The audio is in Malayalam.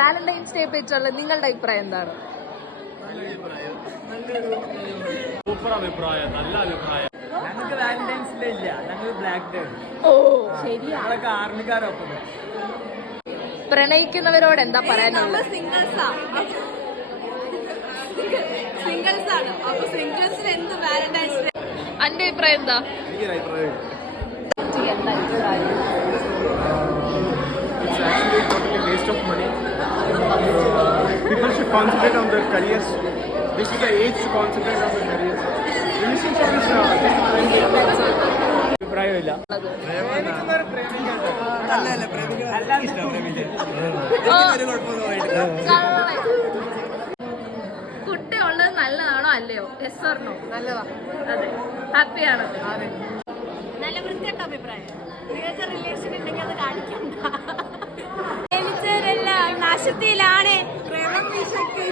വാലന്റൈൻസ് ഡേ പറ്റിയുള്ള നിങ്ങളുടെ അഭിപ്രായം എന്താണ്? സൂപ്പർ അഭിപ്രായം, നല്ല അഭിപ്രായം. ഞങ്ങൾക്ക് വാലന്റൈൻസ് ഡേ ഇല്ല, ഞങ്ങൾ ബ്ലാക്ക് ഡേ. ഓ ശരിയാ. ഞങ്ങളൊക്കെ ആർമിക്കാരൊപ്പം. പ്രണയിക്കുന്നവരോട് എന്താ പറയാനുള്ളത്? സിംഗിൾസ് ആണ്. അപ്പൊ സിംഗിൾസിന് എന്ത് വാലന്റൈൻസ് ഡേ? അന്റെ അഭിപ്രായം എന്താ? It's actually totally waste of money. People should concentrate on their careers. They should the age to concentrate on their careers. Relationship is അഭിപ്രായമില്ല. കുട്ടി ഉള്ളത് നല്ലതാണോ അല്ലയോ? Yes or no? നല്ലതാ. അതെ, ഹാപ്പിയാണ്. നല്ല വൃത്തിയായിട്ട് അഭിപ്രായം. നിങ്ങൾക്ക് റിലേഷൻ ഉണ്ടെങ്കിൽ അത് കാണിക്കണ്ട. നാശത്തിലാണ് പ്രേമം വിശക്ക്.